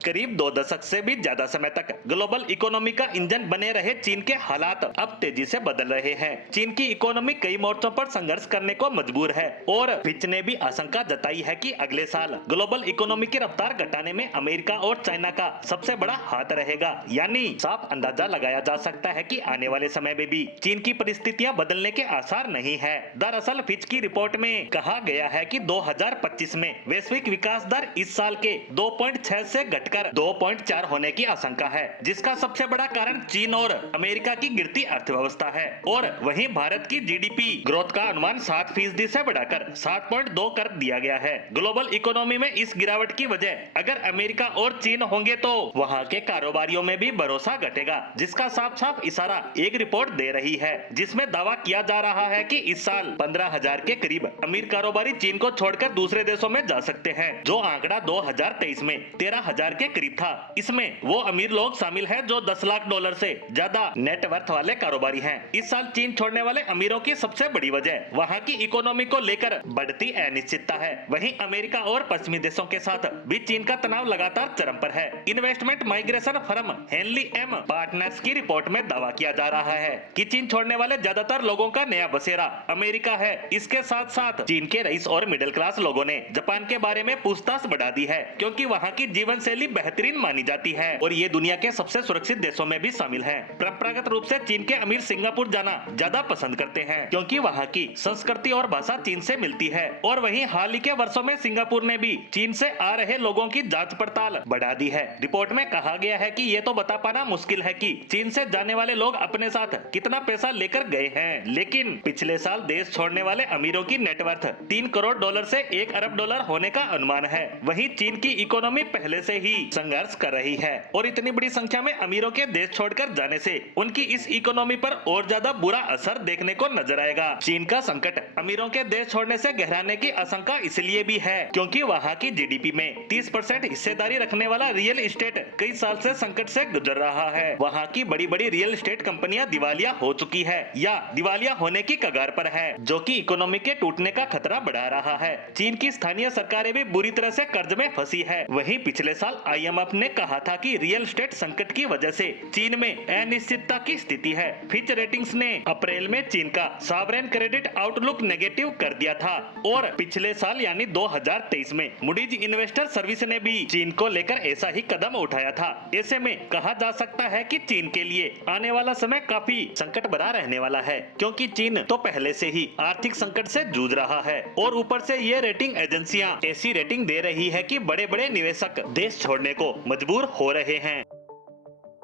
करीब 2 दशक से भी ज्यादा समय तक ग्लोबल इकोनॉमी का इंजन बने रहे चीन के हालात अब तेजी से बदल रहे हैं। चीन की इकोनॉमी कई मोर्चों पर संघर्ष करने को मजबूर है और फिच ने भी आशंका जताई है कि अगले साल ग्लोबल इकोनॉमी की रफ्तार घटाने में अमेरिका और चाइना का सबसे बड़ा हाथ रहेगा। यानी साफ अंदाजा लगाया जा सकता है कि आने वाले समय में भी चीन की परिस्थितियां बदलने के आसार नहीं है। दरअसल फिच की रिपोर्ट में कहा गया है कि 2025 में वैश्विक विकास दर इस साल के 2.6 से घटकर 2.4 होने की आशंका है, जिसका सबसे बड़ा कारण चीन और अमेरिका की गिरती अर्थव्यवस्था है। और वहीं भारत की जीडीपी ग्रोथ का अनुमान 7% से बढ़ाकर 7.2 कर दिया गया है। ग्लोबल इकोनॉमी में इस गिरावट की वजह अगर अमेरिका और चीन होंगे तो वहां के कारोबारियों में भी भरोसा घटेगा, जिसका साफ साफ इशारा एक रिपोर्ट दे रही है, जिसमें दावा किया जा रहा है कि इस साल 15,000 के करीब अमीर कारोबारी चीन को छोड़कर दूसरे देशों में जा सकते हैं, जो आंकड़ा 2023 में 13,000 के करीब था। इसमें वो अमीर लोग शामिल हैं जो 10 लाख डॉलर से ज्यादा नेटवर्थ वाले कारोबारी हैं। इस साल चीन छोड़ने वाले अमीरों की सबसे बड़ी वजह वहां की इकोनॉमी को लेकर बढ़ती अनिश्चितता है। वहीं अमेरिका और पश्चिमी देशों के साथ भी चीन का तनाव लगातार चरम पर है। इन्वेस्टमेंट माइग्रेशन फर्म हेनली एम पार्टनर्स की रिपोर्ट में दावा किया जा रहा है कि चीन छोड़ने वाले ज्यादातर लोगों का नया बसेरा अमेरिका है। इसके साथ साथ चीन के रईस और मिडिल क्लास लोगों ने जापान के बारे में पूछताछ बढ़ा दी है, क्योंकि वहाँ की जीवन शैली बेहतरीन मानी जाती है और ये दुनिया के सबसे सुरक्षित देशों में भी शामिल है। परंपरागत रूप से चीन के अमीर सिंगापुर जाना ज्यादा पसंद करते हैं, क्योंकि वहाँ की संस्कृति और भाषा चीन से मिलती है। और वहीं हाल ही के वर्षों में सिंगापुर ने भी चीन से आ रहे लोगों की जांच पड़ताल बढ़ा दी है। रिपोर्ट में कहा गया है कि ये तो बता पाना मुश्किल है कि चीन से जाने वाले लोग अपने साथ कितना पैसा लेकर गए हैं, लेकिन पिछले साल देश छोड़ने वाले अमीरों की नेटवर्थ 3 करोड़ डॉलर से 1 अरब डॉलर होने का अनुमान है। वहीं चीन की इकोनॉमी पहले से ही संघर्ष कर रही है और इतनी बड़ी संख्या में अमीरों के देश छोड़कर जाने से उनकी इस इकोनॉमी पर और ज्यादा बुरा असर देखने को नजर आएगा। चीन का संकट अमीरों के देश छोड़ने से गहराने की आशंका इसलिए भी है क्योंकि वहाँ की जीडीपी में 30% हिस्सेदारी रखने वाला रियल एस्टेट कई साल से संकट से गुजर रहा है। वहाँ की बड़ी बड़ी रियल एस्टेट कंपनियां दिवालिया हो चुकी है या दिवालिया होने की कगार पर है, जो कि इकोनॉमी के टूटने का खतरा बढ़ा रहा है। चीन की स्थानीय सरकारें भी बुरी तरह से कर्ज में फंसी है। वहीं पिछले साल आईएमएफ ने कहा था कि रियल एस्टेट संकट की वजह से चीन में अनिश्चितता की स्थिति है। फिच रेटिंग्स ने अप्रैल में चीन का सॉवरेन क्रेडिट आउटलुक नेगेटिव कर दिया था और पिछले साल यानी 2023 में मूडीज इन्वेस्टर सर्विस ने भी चीन को लेकर ऐसा ही कदम उठाया था। ऐसे में कहा जा सकता है कि चीन के लिए आने वाला समय काफी संकट भरा रहने वाला है, क्योंकि चीन तो पहले से ही आर्थिक संकट से जूझ रहा है और ऊपर से ये रेटिंग एजेंसियां ऐसी रेटिंग दे रही है कि बड़े बड़े निवेशक देश छोड़ने को मजबूर हो रहे हैं।